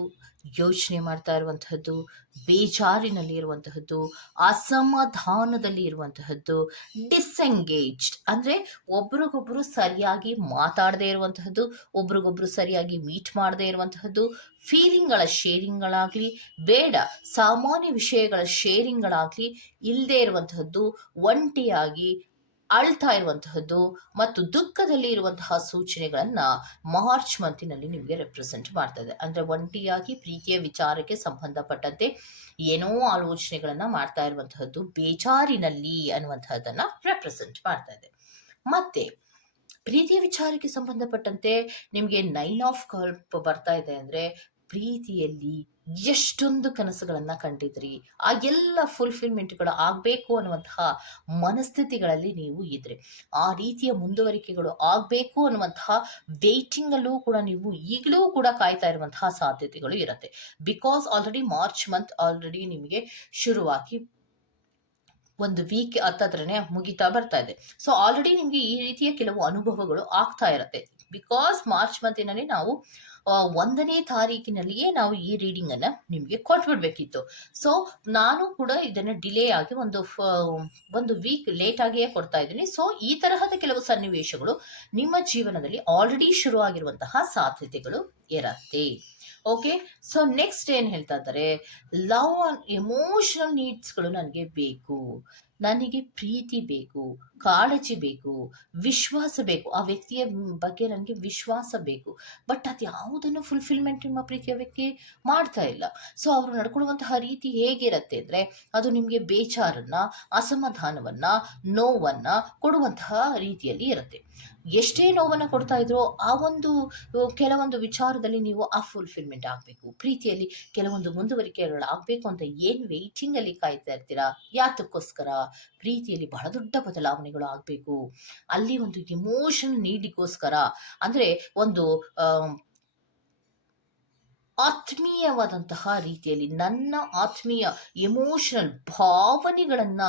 ಯೋಚನೆ ಮಾಡ್ತಾ ಇರುವಂತಹದ್ದು, ಬೇಜಾರಿನಲ್ಲಿ ಇರುವಂತಹದ್ದು, ಅಸಮಾಧಾನದಲ್ಲಿ ಇರುವಂತಹದ್ದು ಡಿಸ್ಎಂಗೇಜ್ಡ್ ಅಂದ್ರೆ ಒಬ್ರಿಗೊಬ್ರು ಸರಿಯಾಗಿ ಮಾತಾಡದೇ ಇರುವಂತಹದ್ದು, ಒಬ್ರಿಗೊಬ್ರು ಸರಿಯಾಗಿ ಮೀಟ್ ಮಾಡದೇ ಇರುವಂತಹದ್ದು ಫೀಲಿಂಗ್ಗಳ ಶೇರಿಂಗ್ಗಳಾಗ್ಲಿ ಬೇಡ, ಸಾಮಾನ್ಯ ವಿಷಯಗಳ ಶೇರಿಂಗ್ಗಳಾಗ್ಲಿ ಇಲ್ಲದೆ ಇರುವಂತಹದ್ದು, ಒಂಟಿಯಾಗಿ ಅಳ್ತಾ ಇರುವಂತಹದ್ದು ಮತ್ತು ದುಃಖದಲ್ಲಿ ಇರುವಂತಹ ಸೂಚನೆಗಳನ್ನ ಮಾರ್ಚ್ ಮಂತಿನಲ್ಲಿ ನಿಮಗೆ ರೆಪ್ರೆಸೆಂಟ್ ಮಾಡ್ತಾ ಇದೆ. ಅಂದ್ರೆ ಒಂಟಿಯಾಗಿ ಪ್ರೀತಿಯ ವಿಚಾರಕ್ಕೆ ಸಂಬಂಧಪಟ್ಟಂತೆ ಏನೋ ಆಲೋಚನೆಗಳನ್ನ ಮಾಡ್ತಾ ಇರುವಂತಹದ್ದು ಬೇಜಾರಿನಲ್ಲಿ ಅನ್ನುವಂತಹದ್ದನ್ನ ರೆಪ್ರೆಸೆಂಟ್ ಮಾಡ್ತಾ ಇದೆ. ಮತ್ತೆ ಪ್ರೀತಿಯ ವಿಚಾರಕ್ಕೆ ಸಂಬಂಧಪಟ್ಟಂತೆ ನಿಮಗೆ ನೈನ್ ಆಫ್ ಕಲ್ಪ್ ಬರ್ತಾ ಇದೆ ಅಂದ್ರೆ ಪ್ರೀತಿಯಲ್ಲಿ ಎಷ್ಟೊಂದು ಕನಸುಗಳನ್ನು ಕಂಡಿದ್ರಿ? ಆ ಎಲ್ಲ ಫುಲ್ಫಿಲ್ಮೆಂಟ್ಗಳು ಆಗಬೇಕು ಅನ್ನುವಂತಹ ಮನಸ್ಥಿತಿಗಳಲ್ಲಿ ನೀವು ಇದ್ರಿ. ಆ ರೀತಿಯ ಮುಂದುವರಿಕೆಗಳು ಆಗಬೇಕು ಅನ್ನುವಂತಹ ವೇಟಿಂಗಲ್ಲೂ ಕೂಡ ನೀವು ಈಗಲೂ ಕೂಡ ಕಾಯ್ತಾ ಇರುವಂತಹ ಸಾಧ್ಯತೆಗಳು ಇರುತ್ತೆ. Because already March month already ನಿಮಗೆ ಶುರುವಾಗಿ ಒಂದು ವೀಕ್ ಹತ್ತತ್ರನೇ ಮುಗಿತಾ ಬರ್ತಾ ಇದೆ. ಸೊ ಆಲ್ರೆಡಿ ನಿಮಗೆ ಈ ರೀತಿಯ ಕೆಲವು ಅನುಭವಗಳು ಆಗ್ತಾ ಇರುತ್ತೆ. ಬಿಕಾಸ್ ಮಾರ್ಚ್ ಮಂತಿನಲ್ಲಿ ನಾವು ಒಂದನೇ ತಾರೀಕಿನಲ್ಲಿಯೇ ನಾವು ಈ ರೀಡಿಂಗ್ ಅನ್ನ ನಿಮಗೆ ಕೊಟ್ಬಿಡ್ಬೇಕಿತ್ತು. ಸೊ ನಾನು ಕೂಡ ಇದನ್ನ ಡಿಲೇ ಆಗಿ ಒಂದು ಒಂದು ವೀಕ್ ಲೇಟ್ ಆಗಿಯೇ ಕೊಡ್ತಾ ಇದ್ದೀನಿ. ಸೊ ಈ ತರಹದ ಕೆಲವು ಸನ್ನಿವೇಶಗಳು ನಿಮ್ಮ ಜೀವನದಲ್ಲಿ ಆಲ್ರೆಡಿ ಶುರು ಆಗಿರುವಂತಹ ಸಾಧ್ಯತೆಗಳು ಇರತ್ತೆ. ಓಕೆ ಸೊ ನೆಕ್ಸ್ಟ್ ಏನ್ ಹೇಳ್ತಾ ಇದ್ದಾರೆ? ಲವ್ ಎಮೋಷನಲ್ ನೀಡ್ಸ್ಗಳು ನನಗೆ ಬೇಕು. ನನಗೆ ಪ್ರೀತಿ ಬೇಕು. ಕಾಳಜಿ ಬೇಕು, ವಿಶ್ವಾಸ ಬೇಕು. ಆ ವ್ಯಕ್ತಿಯ ಬಗ್ಗೆ ನನಗೆ ವಿಶ್ವಾಸ ಬೇಕು. ಬಟ್ ಅದು ಯಾವುದನ್ನು ಫುಲ್ಫಿಲ್ಮೆಂಟ್ ನಿಮ್ಮ ಪ್ರೀತಿಯ ವ್ಯಕ್ತಿ ಮಾಡ್ತಾ ಇಲ್ಲ. ಸೊ ಅವರು ನಡ್ಕೊಳ್ಳುವಂತಹ ರೀತಿ ಹೇಗಿರುತ್ತೆ ಅಂದರೆ, ಅದು ನಿಮಗೆ ಬೇಚಾರನ್ನ ಅಸಮಾಧಾನವನ್ನ, ನೋವನ್ನ ಕೊಡುವಂತಹ ರೀತಿಯಲ್ಲಿ ಇರುತ್ತೆ. ಎಷ್ಟೇ ನೋವನ್ನು ಕೊಡ್ತಾ ಇದ್ರೋ ಆ ಒಂದು, ಕೆಲವೊಂದು ವಿಚಾರದಲ್ಲಿ ನೀವು ಆ ಫುಲ್ಫಿಲ್ಮೆಂಟ್ ಆಗಬೇಕು. ಪ್ರೀತಿಯಲ್ಲಿ ಕೆಲವೊಂದು ಮುಂದುವರಿಕೆಗಳು ಆಗಬೇಕು ಅಂತ ಏನು ವೇಟಿಂಗ್ ಅಲ್ಲಿ ಕಾಯ್ತಾ ಇರ್ತೀರಾ? ಯಾತಕ್ಕೋಸ್ಕರ? ಪ್ರೀತಿಯಲ್ಲಿ ಬಹಳ ದೊಡ್ಡ ಬದಲಾವಣೆಗಳು ಆಗಬೇಕು ಅಲ್ಲಿ ಒಂದು ಇಮೋಷನ್ ನೀಡಿಗೋಸ್ಕರ ಅಂದ್ರೆ ಒಂದು ಆತ್ಮೀಯವಾದಂತಹ ರೀತಿಯಲ್ಲಿ ನನ್ನ ಆತ್ಮೀಯ ಎಮೋಷನಲ್ ಭಾವನೆಗಳನ್ನ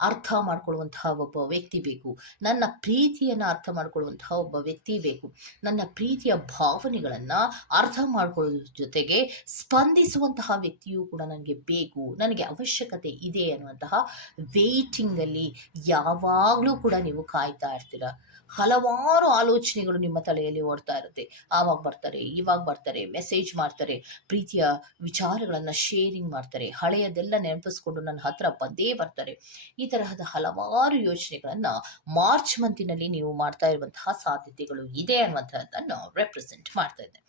ಅರ್ಥ ಮಾಡ್ಕೊಳ್ಳುವಂತಹ ಒಬ್ಬ ವ್ಯಕ್ತಿ ಬೇಕು. ನನ್ನ ಪ್ರೀತಿಯನ್ನು ಅರ್ಥ ಮಾಡ್ಕೊಳ್ಳುವಂತಹ ಒಬ್ಬ ವ್ಯಕ್ತಿ ಬೇಕು. ನನ್ನ ಪ್ರೀತಿಯ ಭಾವನೆಗಳನ್ನ ಅರ್ಥ ಮಾಡ್ಕೊಳ್ಳೋದ್ರ ಜೊತೆಗೆ ಸ್ಪಂದಿಸುವಂತಹ ವ್ಯಕ್ತಿಯೂ ಕೂಡ ನನಗೆ ಬೇಕು. ನನಗೆ ಅವಶ್ಯಕತೆ ಇದೆ ಅನ್ನುವಂತಹ ವೇಟಿಂಗ್ ಅಲ್ಲಿ ಯಾವಾಗಲೂ ಕೂಡ ನೀವು ಕಾಯ್ತಾ ಇರ್ತೀರ. ಹಲವಾರು ಆಲೋಚನೆಗಳು ನಿಮ್ಮ ತಲೆಯಲ್ಲಿ ಓಡ್ತಾ ಇರುತ್ತೆ. ಆವಾಗ ಬರ್ತಾರೆ, ಇವಾಗ ಬರ್ತಾರೆ ಮೆಸೇಜ್ ಮಾಡ್ತಾರೆ, ಪ್ರೀತಿಯ ವಿಚಾರಗಳನ್ನು ಶೇರಿಂಗ್ ಮಾಡ್ತಾರೆ, ಹಳೆಯದೆಲ್ಲ ನೆನಪಿಸ್ಕೊಂಡು ನನ್ನ ಹತ್ರ ಬಂದೇ ಬರ್ತಾರೆ. ಈ ತರಹದ ಹಲವಾರು ಯೋಚನೆಗಳನ್ನು ಮಾರ್ಚ್ ಮಂತಿನಲ್ಲಿ ನೀವು ಮಾಡ್ತಾ ಇರುವಂತಹ ಸಾಧ್ಯತೆಗಳು ಇದೆ ಅನ್ನುವಂಥದ್ದನ್ನು ರೆಪ್ರೆಸೆಂಟ್ ಮಾಡ್ತಾ ಇದೆ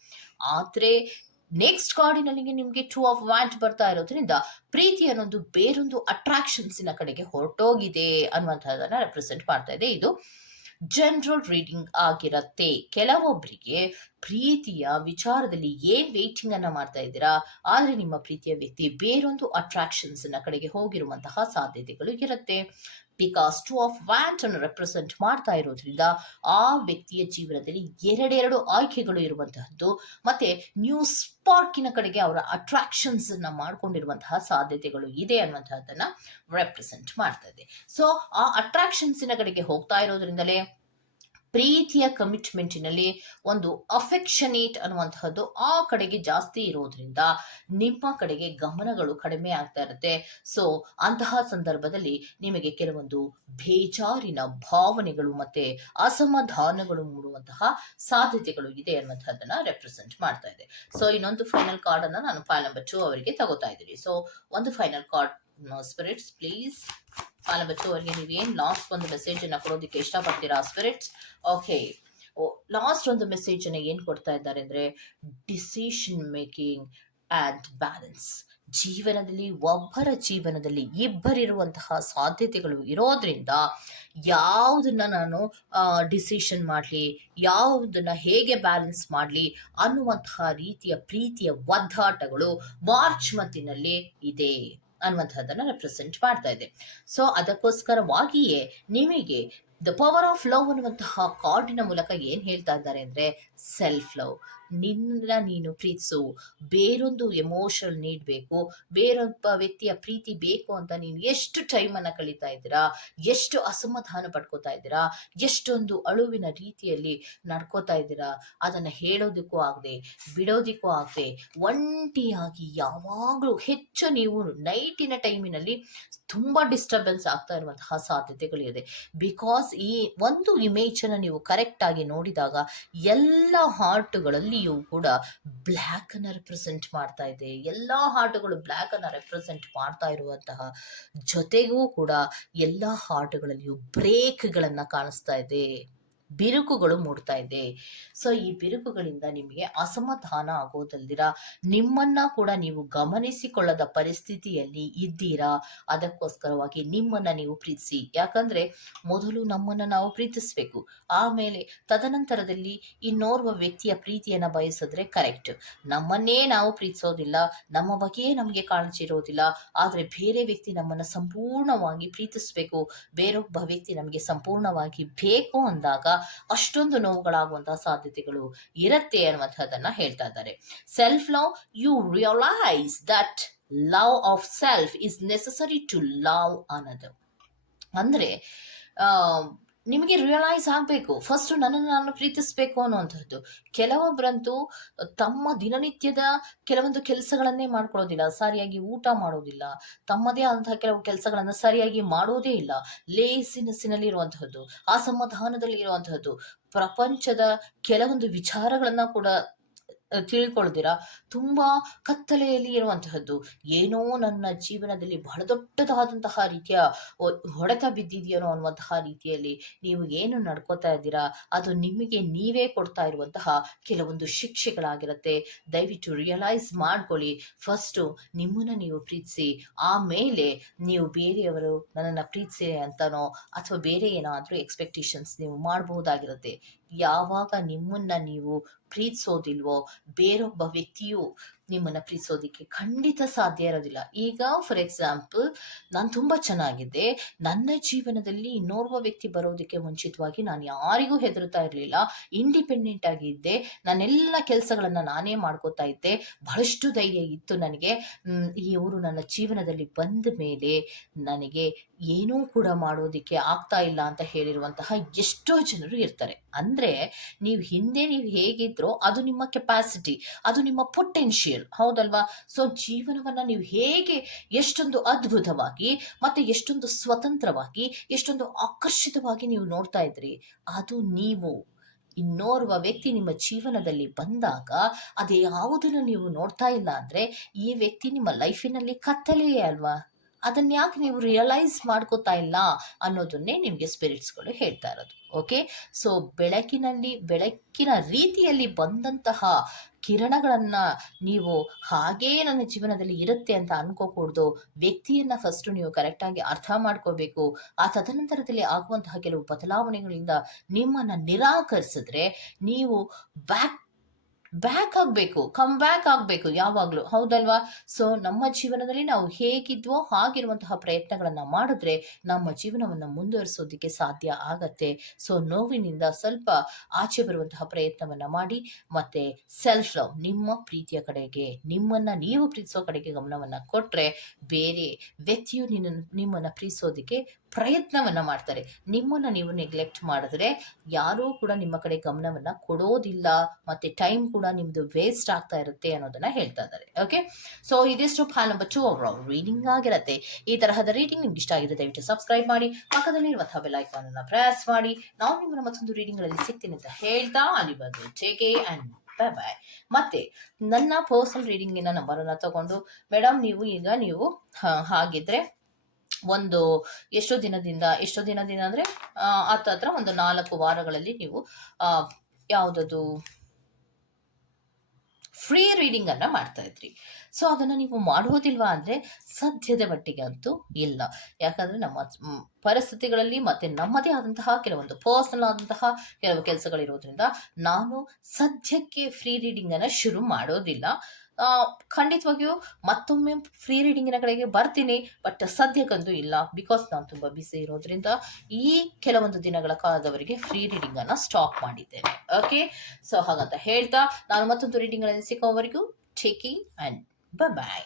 ಆದರೆ ನೆಕ್ಸ್ಟ್ ಕಾರ್ಡಿನಲ್ಲಿ ನಿಮಗೆ ಟೂ ಆಫ್ ವ್ಯಾಂಟ್ ಬರ್ತಾ ಇರೋದ್ರಿಂದ ಪ್ರೀತಿ ಅನ್ನೋದು ಬೇರೊಂದು ಅಟ್ರಾಕ್ಷನ್ಸಿನ ಕಡೆಗೆ ಹೊರಟೋಗಿದೆ ಅನ್ನುವಂಥದ್ದನ್ನು ರೆಪ್ರೆಸೆಂಟ್ ಮಾಡ್ತಾ ಇದೆ ಇದು ಜನರಲ್ ರೀಡಿಂಗ್ ಆಗಿರತ್ತೆ. ಕೆಲವೊಬ್ಬರಿಗೆ ಪ್ರೀತಿಯ ವಿಚಾರದಲ್ಲಿ ಏನ್ ವೇಟಿಂಗ್ ಅನ್ನ ಮಾಡ್ತಾ ಇದ್ದೀರಾ, ಆದ್ರೆ ನಿಮ್ಮ ಪ್ರೀತಿಯ ವ್ಯಕ್ತಿ ಬೇರೊಂದು ಅಟ್ರಾಕ್ಷನ್ಸ್ ಕಡೆಗೆ ಹೋಗಿರುವಂತಹ ಸಾಧ್ಯತೆಗಳು ಇರುತ್ತೆ. ಬಿಕಾಸ್ ಟು ಆಫ್ ವ್ಯಾಂಟ್ ಅನ್ನು ರೆಪ್ರೆಸೆಂಟ್ ಮಾಡ್ತಾ ಇರೋದ್ರಿಂದ ಆ ವ್ಯಕ್ತಿಯ ಜೀವನದಲ್ಲಿ ಎರಡೆರಡು ಆಯ್ಕೆಗಳು ಇರುವಂತಹದ್ದು, ಮತ್ತೆ ನ್ಯೂ ಸ್ಪಾರ್ಕಿನ ಕಡೆಗೆ ಅವರ ಅಟ್ರಾಕ್ಷನ್ಸ್ ಅನ್ನ ಮಾಡ್ಕೊಂಡಿರುವಂತಹ ಸಾಧ್ಯತೆಗಳು ಇದೆ ಅನ್ನುವಂತಹದ್ದನ್ನ ರೆಪ್ರೆಸೆಂಟ್ ಮಾಡ್ತಾ ಇದೆ. ಸೊ ಆ ಅಟ್ರಾಕ್ಷನ್ಸಿನ ಕಡೆಗೆ ಹೋಗ್ತಾ ಇರೋದ್ರಿಂದಲೇ ಪ್ರೀತಿಯ ಕಮಿಟ್ಮೆಂಟಿನಲ್ಲಿ ಒಂದು ಅಫೆಕ್ಷನೇಟ್ ಅನ್ನುವಂತಹದ್ದು ಆ ಕಡೆಗೆ ಜಾಸ್ತಿ ಇರೋದ್ರಿಂದ ನಿಮ್ಮ ಕಡೆಗೆ ಗಮನಗಳು ಕಡಿಮೆ ಆಗ್ತಾ ಇರುತ್ತೆ. ಸೊ ಅಂತಹ ಸಂದರ್ಭದಲ್ಲಿ ನಿಮಗೆ ಕೆಲವೊಂದು ಬೇಜಾರಿನ ಭಾವನೆಗಳು ಮತ್ತೆ ಅಸಮಾಧಾನಗಳು ಮೂಡುವಂತಹ ಸಾಧ್ಯತೆಗಳು ಇದೆ ಅನ್ನುವಂಥದ್ದನ್ನ ರೆಪ್ರೆಸೆಂಟ್ ಮಾಡ್ತಾ ಇದೆ. ಸೊ ಇನ್ನೊಂದು ಫೈನಲ್ ಕಾರ್ಡ್ ಅನ್ನ ನಾನು ಫೈಲ್ ನಂಬರ್ ಟೂ ಅವರಿಗೆ ತಗೋತಾ ಇದ್ದೀನಿ. ಸೊ ಒಂದು ಫೈನಲ್ ಕಾರ್ಡ್ ಸ್ಪಿರಿಟ್ಸ್ ಪ್ಲೀಸ್ ಕಾಲ ಬಚ್ಚುವವರೆಗೆ ನೀವೇನು ಲಾಸ್ಟ್ ಒಂದು ಮೆಸೇಜ್ ಅನ್ನ ಕೊಡೋದಕ್ಕೆ ಇಷ್ಟಪಡ್ತೀರಾ ಸ್ಪಿರಿಟ್ಸ್ ಓಕೆ ಲಾಸ್ಟ್ ಒಂದು ಮೆಸೇಜ್ ಅನ್ನ ಏನ್ ಕೊಡ್ತಾ ಇದ್ದಾರೆ ಅಂದ್ರೆ ಡಿಸಿಷನ್ ಮೇಕಿಂಗ್ ಆ್ಯಂಡ್ ಬ್ಯಾಲೆನ್ಸ್ ಜೀವನದಲ್ಲಿ, ಒಬ್ಬರ ಜೀವನದಲ್ಲಿ ಇಬ್ಬರಿರುವಂತಹ ಸಾಧ್ಯತೆಗಳು ಇರೋದ್ರಿಂದ ಯಾವುದನ್ನ ನಾನು ಡಿಸಿಷನ್ ಮಾಡಲಿ, ಯಾವುದನ್ನ ಹೇಗೆ ಬ್ಯಾಲೆನ್ಸ್ ಮಾಡಲಿ ಅನ್ನುವಂತಹ ರೀತಿಯ ಪ್ರೀತಿಯ ಒದ್ದಾಟಗಳು ಮಾರ್ಚ್ ಮತ್ತಿನಲ್ಲಿ ಇದೆ. ಅನ್ನುವಂಥದ್ದನ್ನ ರೆಪ್ರೆಸೆಂಟ್ ಮಾಡ್ತಾ ಇದೆ. ಸೊ ಅದಕ್ಕೋಸ್ಕರವಾಗಿಯೇ ನಿಮಗೆ ದ ಪವರ್ ಆಫ್ ಲವ್ ಅನ್ನುವಂತಹ ಕಾರ್ಡಿನ ಮೂಲಕ ಏನ್ ಹೇಳ್ತಾ ಇದ್ದಾರೆ ಅಂದ್ರೆ ಸೆಲ್ಫ್ ಲವ್ ನಿನ್ನ ನೀನು ಪ್ರೀತಿಸು. ಬೇರೊಂದು ಎಮೋಷನಲ್ ನೀಡ್ ಬೇಕು. ಬೇರೊಬ್ಬ ವ್ಯಕ್ತಿಯ ಪ್ರೀತಿ ಬೇಕು ಅಂತ ನೀನು ಎಷ್ಟು ಟೈಮನ್ನು ಕಳೀತಾ ಇದ್ದೀರಾ? ಎಷ್ಟು ಅಸಮಾಧಾನ ಪಡ್ಕೋತಾ ಇದ್ದೀರಾ? ಎಷ್ಟೊಂದು ಅಳುವಿನ ರೀತಿಯಲ್ಲಿ ನಡ್ಕೋತಾ ಇದ್ದೀರಾ? ಅದನ್ನು ಹೇಳೋದಕ್ಕೂ ಆಗದೆ, ಬಿಡೋದಕ್ಕೂ ಆಗದೆ, ಒಂಟಿಯಾಗಿ ಯಾವಾಗಲೂ ಹೆಚ್ಚು ನೀವು ನೈಟಿನ ಟೈಮಿನಲ್ಲಿ ತುಂಬ ಡಿಸ್ಟರ್ಬೆನ್ಸ್ ಆಗ್ತಾ ಇರುವಂತಹ ಸಾಧ್ಯತೆಗಳಿದೆ. ಬಿಕಾಸ್ ಈ ಒಂದು ಇಮೇಜನ್ನು ನೀವು ಕರೆಕ್ಟಾಗಿ ನೋಡಿದಾಗ ಎಲ್ಲ ಹಾರ್ಟ್ಗಳಲ್ಲಿಯೂ ಕೂಡ ಬ್ಲ್ಯಾಕ್ ಅನ್ನ ರೆಪ್ರೆಸೆಂಟ್ ಮಾಡ್ತಾ ಇದೆ. ಎಲ್ಲ ಹಾರ್ಟ್ಗಳು ಬ್ಲ್ಯಾಕ್ ಅನ್ನ ರೆಪ್ರೆಸೆಂಟ್ ಮಾಡ್ತಾ ಇರುವಂತಹ ಜೊತೆಗೂ ಕೂಡ ಎಲ್ಲ ಹಾರ್ಟ್ಗಳಲ್ಲಿಯೂ ಬ್ರೇಕ್ಗಳನ್ನ ಕಾಣಿಸ್ತಾ ಇದೆ. ಬಿರುಕುಗಳು ಮೂಡ್ತಾ ಇದೆ. ಸೊ ಈ ಬಿರುಕುಗಳಿಂದ ನಿಮಗೆ ಅಸಮಾಧಾನ ಆಗೋದಲ್ದಿರ? ನಿಮ್ಮನ್ನ ಕೂಡ ನೀವು ಗಮನಿಸಿಕೊಳ್ಳದ ಪರಿಸ್ಥಿತಿಯಲ್ಲಿ ಇದ್ದೀರಾ? ಅದಕ್ಕೋಸ್ಕರವಾಗಿ ನಿಮ್ಮನ್ನ ನೀವು ಪ್ರೀತಿಸಿ. ಯಾಕಂದ್ರೆ ಮೊದಲು ನಮ್ಮನ್ನ ನಾವು ಪ್ರೀತಿಸ್ಬೇಕು. ಆಮೇಲೆ ತದನಂತರದಲ್ಲಿ ಇನ್ನೋರ್ವ ವ್ಯಕ್ತಿಯ ಪ್ರೀತಿಯನ್ನ ಬಯಸಿದ್ರೆ ಕರೆಕ್ಟ್. ನಮ್ಮನ್ನೇ ನಾವು ಪ್ರೀತಿಸೋದಿಲ್ಲ. ನಮ್ಮ ಬಗ್ಗೆಯೇ ನಮಗೆ ಕಾಳಜಿ ಇರೋದಿಲ್ಲ ಆದ್ರೆ ಬೇರೆ ವ್ಯಕ್ತಿ ನಮ್ಮನ್ನ ಸಂಪೂರ್ಣವಾಗಿ ಪ್ರೀತಿಸ್ಬೇಕು. ಬೇರೊಬ್ಬ ವ್ಯಕ್ತಿ ನಮಗೆ ಸಂಪೂರ್ಣವಾಗಿ ಬೇಕು ಅಂದಾಗ ಅಷ್ಟೊಂದು ನೋವುಗಳಾಗುವಂತಹ ಸಾಧ್ಯತೆಗಳು ಇರುತ್ತೆ ಅನ್ನುವಂಥದ್ದನ್ನ ಹೇಳ್ತಾ ಇದ್ದಾರೆ. Self love you realise that love of self is necessary to love ಅನ್ನೋದು ಅಂದ್ರೆ ನಿಮಗೆ ರಿಯಲೈಸ್ ಆಗಬೇಕು. ಫಸ್ಟ್ ನನ್ನನ್ನು ನಾನು ಪ್ರೀತಿಸ್ಬೇಕು ಅನ್ನುವಂಥದ್ದು. ಕೆಲವೊಬ್ಬರಂತೂ ತಮ್ಮ ದಿನನಿತ್ಯದ ಕೆಲವೊಂದು ಕೆಲಸಗಳನ್ನೇ ಮಾಡ್ಕೊಳ್ಳೋದಿಲ್ಲ. ಸರಿಯಾಗಿ ಊಟ ಮಾಡೋದಿಲ್ಲ. ತಮ್ಮದೇ ಆದಂತಹ ಕೆಲವು ಕೆಲಸಗಳನ್ನು ಸರಿಯಾಗಿ ಮಾಡೋದೇ ಇಲ್ಲ. ಲೇಸಿನಸ್ಸಿನಲ್ಲಿ ಇರುವಂತಹದ್ದು ಅಸಮಾಧಾನದಲ್ಲಿ ಇರುವಂತಹದ್ದು ಪ್ರಪಂಚದ ಕೆಲವೊಂದು ವಿಚಾರಗಳನ್ನ ಕೂಡ ತಿಳ್ಕೊಳ್ದಿರಾ ತುಂಬಾ ಕತ್ತಲೆಯಲ್ಲಿ ಇರುವಂತಹದ್ದು. ಏನೋ ನನ್ನ ಜೀವನದಲ್ಲಿ ಬಹಳ ದೊಡ್ಡದಾದಂತಹ ರೀತಿಯ ಹೊಡೆತ ಬಿದ್ದಿದೆಯೋ ಅನ್ನುವಂತಹ ರೀತಿಯಲ್ಲಿ ನೀವು ಏನು ನಡ್ಕೋತಾ ಇದ್ದೀರಾ? ಅದು ನಿಮಗೆ ನೀವೇ ಕೊಡ್ತಾ ಇರುವಂತಹ ಕೆಲವೊಂದು ಶಿಕ್ಷೆಗಳಾಗಿರುತ್ತೆ. ದಯವಿಟ್ಟು ರಿಯಲೈಸ್ ಮಾಡ್ಕೊಳ್ಳಿ. ಫಸ್ಟು ನಿಮ್ಮನ್ನ ನೀವು ಪ್ರೀತಿಸಿ. ಆಮೇಲೆ ನೀವು ಬೇರೆಯವರು ನನ್ನನ್ನು ಪ್ರೀತಿಸಿ ಅಂತನೋ ಅಥವಾ ಬೇರೆ ಏನಾದರೂ ಎಕ್ಸ್ಪೆಕ್ಟೇಷನ್ಸ್ ನೀವು ಮಾಡಬಹುದಾಗಿರುತ್ತೆ ಯಾವಾಗ ನಿಮ್ಮನ್ನ ನೀವು ಪ್ರೀತಿಸೋದಿಲ್ವೋ ಬೇರೊಬ್ಬ ವ್ಯಕ್ತಿಯು ನಿಮ್ಮನ್ನ ಪ್ರೀತಿಸೋದಿಕ್ಕೆ ಖಂಡಿತ ಸಾಧ್ಯ ಇರೋದಿಲ್ಲ. ಈಗ ಫಾರ್ ಎಕ್ಸಾಂಪಲ್ ನಾನು ತುಂಬ ಚೆನ್ನಾಗಿದ್ದೆ. ನನ್ನ ಜೀವನದಲ್ಲಿ ಇನ್ನೋರ್ವ ವ್ಯಕ್ತಿ ಬರೋದಕ್ಕೆ ಮುಂಚಿತವಾಗಿ ನಾನು ಯಾರಿಗೂ ಹೆದರುತ್ತಾ ಇರಲಿಲ್ಲ. ಇಂಡಿಪೆಂಡೆಂಟ್ ಆಗಿ ಇದ್ದೆ. ನಾನೆಲ್ಲ ಕೆಲಸಗಳನ್ನು ನಾನೇ ಮಾಡ್ಕೋತಾ ಇದ್ದೆ. ಬಹಳಷ್ಟು ಧೈರ್ಯ ಇತ್ತು ನನಗೆ. ಈ ಇವರು ನನ್ನ ಜೀವನದಲ್ಲಿ ಬಂದ ಮೇಲೆ ನನಗೆ ಏನೂ ಕೂಡ ಮಾಡೋದಕ್ಕೆ ಆಗ್ತಾ ಇಲ್ಲ ಅಂತ ಹೇಳಿರುವಂತಹ ಎಷ್ಟೋ ಜನರು ಇರ್ತಾರೆ. ಅಂದರೆ, ನೀವು ಹಿಂದೆ ನೀವು ಹೇಗಿದ್ರೋ ಅದು ನಿಮ್ಮ ಕೆಪಾಸಿಟಿ ಅದು ನಿಮ್ಮ ಪೊಟೆನ್ಷಿಯಲ್ ಪೊಟೆನ್ಷಿಯಲ್ ಹೌದಲ್ವಾ? ಸೊ, ಜೀವನವನ್ನ ನೀವು ಹೇಗೆ ಎಷ್ಟೊಂದು ಅದ್ಭುತವಾಗಿ ಮತ್ತೆ ಎಷ್ಟೊಂದು ಸ್ವತಂತ್ರವಾಗಿ, ಎಷ್ಟೊಂದು ಆಕರ್ಷಿತವಾಗಿ ನೀವು ನೋಡ್ತಾ ಇದ್ರಿ, ಅದು ನೀವು ಇನ್ನೋರ್ವ ವ್ಯಕ್ತಿ ನಿಮ್ಮ ಜೀವನದಲ್ಲಿ ಬಂದಾಗ ಅದೇ ಯಾವುದನ್ನು ನೀವು ನೋಡ್ತಾ ಇಲ್ಲ ಅಂದ್ರೆ ಈ ವ್ಯಕ್ತಿ ನಿಮ್ಮ ಲೈಫಿನಲ್ಲಿ ಕತ್ತಲೆಯೇ ಅಲ್ವಾ? ಅದನ್ನ ಯಾಕೆ ನೀವು ರಿಯಲೈಸ್ ಮಾಡ್ಕೋತಾ ಇಲ್ಲ ಅನ್ನೋದನ್ನೇ ನಿಮಗೆ ಸ್ಪಿರಿಟ್ಸ್ಗಳು ಹೇಳ್ತಾ ಇರೋದು ಓಕೆ ಸೊ ಬೆಳಕಿನಲ್ಲಿ, ಬೆಳಕಿನ ರೀತಿಯಲ್ಲಿ ಬಂದಂತಹ ಕಿರಣಗಳನ್ನ ನೀವು ಹಾಗೇ ನನ್ನ ಜೀವನದಲ್ಲಿ ಇರುತ್ತೆ ಅಂತ ಅನ್ಕೋಕೂಡ್ದು ವ್ಯಕ್ತಿಯನ್ನ ಫಸ್ಟ್ ನೀವು ಕರೆಕ್ಟಾಗಿ ಅರ್ಥ ಮಾಡ್ಕೋಬೇಕು. ಆ ತದನಂತರದಲ್ಲಿ ಆಗುವಂತಹ ಕೆಲವು ಬದಲಾವಣೆಗಳಿಂದ ನಿಮ್ಮನ್ನ ನಿರಾಕರಿಸಿದ್ರೆ ನೀವು ಬ್ಯಾಕ್ ಬ್ಯಾಕ್ ಆಗಬೇಕು ಕಮ್ ಬ್ಯಾಕ್ ಆಗಬೇಕು ಯಾವಾಗಲೂ. ಹೌದಲ್ವಾ? ಸೊ ನಮ್ಮ ಜೀವನದಲ್ಲಿ ನಾವು ಹೇಗಿದ್ವೋ ಹಾಗಿರುವಂತಹ ಪ್ರಯತ್ನಗಳನ್ನು ಮಾಡಿದ್ರೆ ನಮ್ಮ ಜೀವನವನ್ನು ಮುಂದುವರಿಸೋದಕ್ಕೆ ಸಾಧ್ಯ ಆಗತ್ತೆ. ಸೊ ನೋವಿನಿಂದ ಸ್ವಲ್ಪ ಆಚೆ ಬರುವಂತಹ ಪ್ರಯತ್ನವನ್ನು ಮಾಡಿ, ಮತ್ತೆ ಸೆಲ್ಫ್ ಲವ್ ನಿಮ್ಮ ಪ್ರೀತಿಯ ಕಡೆಗೆ, ನಿಮ್ಮನ್ನ ನೀವು ಪ್ರೀತಿಸೋ ಕಡೆಗೆ ಗಮನವನ್ನು ಕೊಟ್ಟರೆ ಬೇರೆ ವ್ಯಕ್ತಿಯು ನಿನ್ನ, ನಿಮ್ಮನ್ನು ಪ್ರೀತಿಸೋದಕ್ಕೆ ಪ್ರಯತ್ನವನ್ನ ಮಾಡ್ತಾರೆ. ನಿಮ್ಮನ್ನು ನೀವು ನೆಗ್ಲೆಕ್ಟ್ ಮಾಡಿದ್ರೆ ಯಾರೂ ಕೂಡ ನಿಮ್ಮ ಕಡೆ ಗಮನವನ್ನು ಕೊಡೋದಿಲ್ಲ, ಮತ್ತು ಟೈಮ್ ಕೂಡ ನಿಮ್ಮದು ವೇಸ್ಟ್ ಆಗ್ತಾ ಇರುತ್ತೆ ಅನ್ನೋದನ್ನು ಹೇಳ್ತಾ ಇದ್ದಾರೆ. ಓಕೆ ಸೊ ಇದಿಷ್ಟು ಫಾಲ್ ನಂಬರ್ ಟು ಅವರ್ ರೀಡಿಂಗ್ ಆಗಿರುತ್ತೆ. ಈ ತರಹದ ರೀಡಿಂಗ್ ನಿಮ್ಗೆ ಇಷ್ಟ ಆಗಿದೆ ದಯವಿಟ್ಟು ಸಬ್ಸ್ಕ್ರೈಬ್ ಮಾಡಿ ಪಕ್ಕದಲ್ಲಿರುವಂತಹ ಬೆಲ್ ಐಕಾನ್ ಅನ್ನ ಪ್ರೆಸ್ ಮಾಡಿ. ನಾವು ನಿಮ್ಮನ್ನು ಮತ್ತೊಂದು ರೀಡಿಂಗ್ಗಳಲ್ಲಿ ಸಿಗ್ತೀನಿ ಅಂತ ಹೇಳ್ತಾ ಅಲ್ಲಿವರೆಗೂ ಟೇಕ್ ಅಂಡ್ ಬೈ ಬಾಯ್ ಮತ್ತೆ, ನನ್ನ ಪರ್ಸನಲ್ ರೀಡಿಂಗಿನ ನಂಬರನ್ನು ತಗೊಂಡು ಮೇಡಮ್ ನೀವು ಈಗ ನೀವು ಹಾಗಿದ್ರೆ ಒಂದು ಎಷ್ಟೋ ದಿನದಿಂದ ಎಷ್ಟೋ ದಿನದಿಂದ ಅಂದರೆ ಹತ್ರ ಒಂದು ನಾಲ್ಕು ವಾರಗಳಲ್ಲಿ ನೀವು ಯಾವುದದು ಫ್ರೀ ರೀಡಿಂಗ್ ಅನ್ನ ಮಾಡ್ತಾ ಇದ್ರಿ. ಸೊ ಅದನ್ನ ನೀವು ಮಾಡೋದಿಲ್ವಾ ಅಂದ್ರೆ ಸದ್ಯದ ಮಟ್ಟಿಗೆ ಅಂತೂ ಇಲ್ಲ. ಯಾಕಂದ್ರೆ ನಮ್ಮ ಪರಿಸ್ಥಿತಿಗಳಲ್ಲಿ ಮತ್ತೆ ನಮ್ಮದೇ ಆದಂತಹ ಕೆಲವೊಂದು ಪರ್ಸನಲ್ ಆದಂತಹ ಕೆಲವು ಕೆಲಸಗಳಿರೋದ್ರಿಂದ ನಾನು ಸದ್ಯಕ್ಕೆ ಫ್ರೀ ರೀಡಿಂಗ್ ಅನ್ನ ಶುರು ಮಾಡೋದಿಲ್ಲ. ಖಂಡಿತವಾಗಿಯೂ ಮತ್ತೊಮ್ಮೆ ಫ್ರೀ ರೀಡಿಂಗಿನ ಕಡೆಗೆ ಬರ್ತೀನಿ ಬಟ್ ಸದ್ಯಕ್ಕಂತೂ ಇಲ್ಲ. ಬಿಕಾಸ್ ನಾನು ತುಂಬ ಬಿಸಿ ಇರೋದ್ರಿಂದ ಈ ಕೆಲವೊಂದು ದಿನಗಳ ಕಾಲದವರೆಗೆ ಫ್ರೀ ರೀಡಿಂಗ್ ಅನ್ನ ಸ್ಟಾಪ್ ಮಾಡಿದ್ದೇನೆ. ಓಕೆ ಸೊ ಹಾಗಂತ ಹೇಳ್ತಾ, ನಾನು ಮತ್ತೊಂದು ರೀಡಿಂಗ್ಗಳಲ್ಲಿ ಸಿಕ್ಕೋವರೆಗೂ ಟೇಕಿಂಗ್ ಅಂಡ್ ಬಾಯ್